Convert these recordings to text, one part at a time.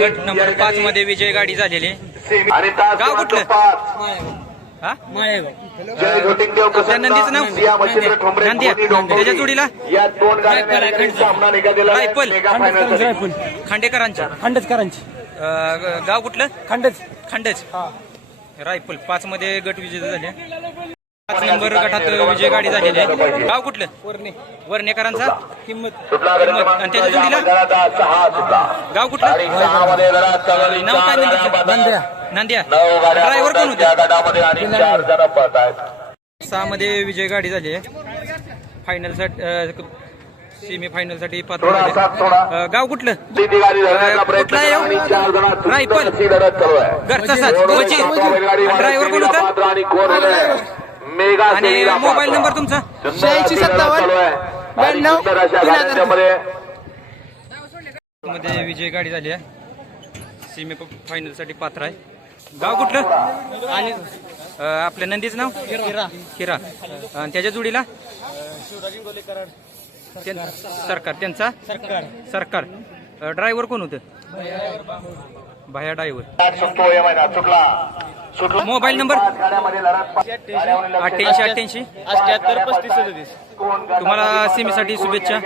गट नंबर पाच मध्ये विजय गाडी झालेली. गाव कुठलं? हा? नंदीचं नाव? डोंबिवली. त्याच्या जोडीला? रायफल. खांडेकरांच्या ग- गाव कुठलं? खंडच खंडच रायफल. पाच मध्ये गट विजय झाले. पाच नंबर गटात विजय गाडी झालेली आहे. गाव कुठलं? वर्णे. वर्णेकरांचा किंमत. गट आणि क्रमांक त्याच्या जोडीला? मैदानाचा सहा सुटला. गाव कुठलं? नाव काय नंद्या. नांदिया. ड्रायव्हर कोण होते? सहा मध्ये विजय गाडी झाली आहे. फायनलसाठी सेमी फायनलसाठी पात्र गाव कुठलं? कुठला हो? आहे. घरचा साथ. ड्रायव्हर कोण होता? आणि मोबाईल. नंबर तुमचा? शहाऐंशी सत्तावन्न, चालू आहे. आणि ब्याण्णव, तीन हजार. मध्ये. विजय गाडी झाली आहे. सेमी फायनलसाठी पात्र आहे. गाव कुठलं? आणि अं, आपल्या नंदीचं नाव? हिरा. हिरा. आणि त्याच्या जोडीला? त्यां- सरकार. त्यांचा? सरकार. सरकार. ड्रायव्हर कोण होतं? भाया. ड्रायव्हर मैदानात सुटला मोबाईल नंबर? अठ्ठ्याऐंशी अठ्ठ्याऐंशी अठ्याहत्तर पस्तीस सदतीस तुम्हाला सेमीसाठी शुभेच्छा.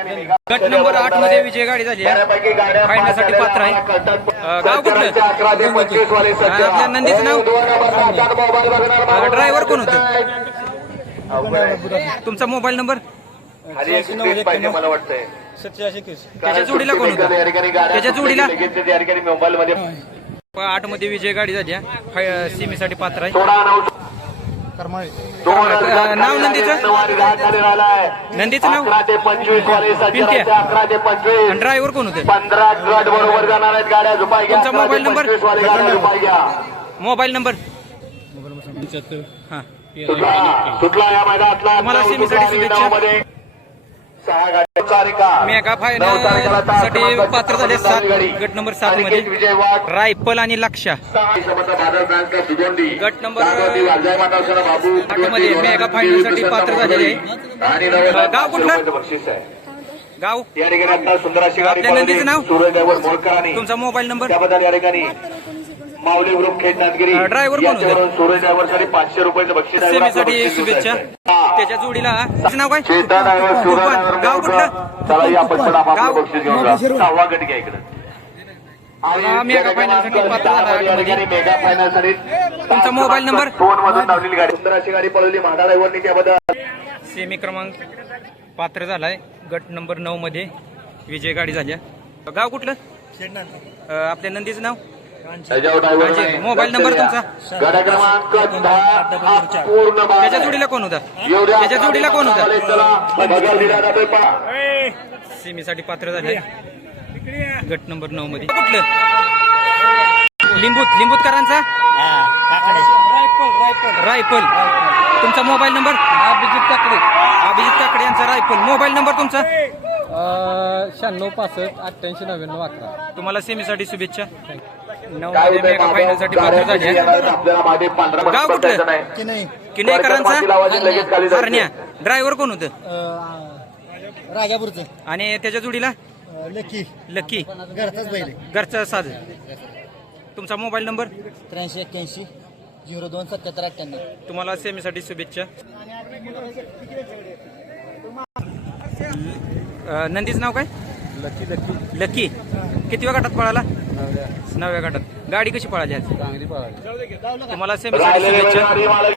गट नंबर आठमध्ये विजय गाडी झाली आहे. पात्र आहे. गाव कुठलं? आपल्या नंदीचं नाव? ड्रायव्हर कोण होतं. तुमचा मोबाईल नंबर? मला वाटतंय. त्याच्या जोडीला कोण होतं? त्याच्या जोडीला? मोबाईल मध्ये आठमध्ये विजय गाडी झाली आहे सेमीसाठी पात्र आहे. नाव नंदीचं? नंदीचं नाव? पिंट्या. राहते, अकरा ते पंचवीस. ड्रायव्हर कोण होतं? पंधरा गट बरोबर जाणार आहेत गाड्या. झुपाय घ्या. तुमचा मोबाईल नंबर? पंचवीस वाले गाड्या. झुपाय घ्या. मोबाईल नंबर हा. सुटला. सुटला या मैदानातला. तुम्हाला सेमीसाठी शुभेच्छा. मेगा फायनलसाठी पात्र झाले सात. गट नंबर सात मध्ये. रायफल आणि लक्षा गट नंबर आठमध्ये मेगा फायनलसाठी पात्र झालेले. गाव कुठलं? गाव? या ठिकाणी आपल्या नंदीचं नाव? तुमचा मोबाईल नंबर? या ठिकाणी माऊली ग्रुप खेड ड्रायव्हरसाठी पाचशे रुपयाचं बक्षीस आहे. सेमीसाठी बक्षीस शुभेच्छा. त्याच्या जोडीला नाव काय? चेतन ड्रायव्हर गाव. कुठलं? चला या? आपलं बक्षीस घेऊन सहावा गट घ्या इकडे. मेगा फायनलसाठी तुमचा मोबाईल नंबर? दोन मधून धावलेली गाडी. सुंदर अशी गाडी पळवली म्हाडा ड्रायव्हरनी त्याबद्दल. सेमी क्रमांक पात्र झालाय. गट नंबर नऊ मध्ये विजय गाडी झाली आहे. गाव कुठलं? आपल्या नंदीचं नाव? त्याच्यावर मोबाईल नंबर तुमचा? गाड्या क्रमांक दहा हा पूर्ण बाद त्याच्या. जोडीला कोण होता. त्याच्या जोडीला कोण होता. सेमीसाठी पात्र झाले. गट नंबर नऊ मध्ये. कुठलं? लिंबूत. लिंबूतकरांचा? Rifle rifle. रायफल. तुमचा मोबाईल नंबर? अभिजित काकडे. अभिजित काकडे यांचा रायफल. मोबाईल नंबर तुमचा? शहाण्णव पासष्ट अठ्ठ्याऐंशी नव्याण्णव अकरा. तुम्हाला सेमीसाठी शुभेच्छा. नऊ काय मध्ये होतंय मेगा मागं? फायनलसाठी पात्र गाड्या झाले कशी येणार आहेत? आपल्याला मागे पांढरा गाव कुठलं? बसायचा नाही. की नाही किनेकरांचा माती लावायची, लगेच खाली जायचं. हरण्या. ड्रायव्हर कोण होतं? राजापूरचं. आणि त्याच्या जोडीला? लकी. लकी. घरचाच बैल घरचा साज. तुमचा मोबाईल नंबर? त्र्याऐंशी एक्क्याऐंशी झिरो दोन सत्याहत्तर अठ्ठ्याण्णव. तुम्हाला सेमीसाठी शुभेच्छा. अं, नंदीचं नाव काय? Lucky lucky. लकी. किती वेळ गटात पळाला? नवव्या गटात. गाडी कशी पळाली आज? चांगली पळाली. तुम्हाला शुभेच्छा. मालक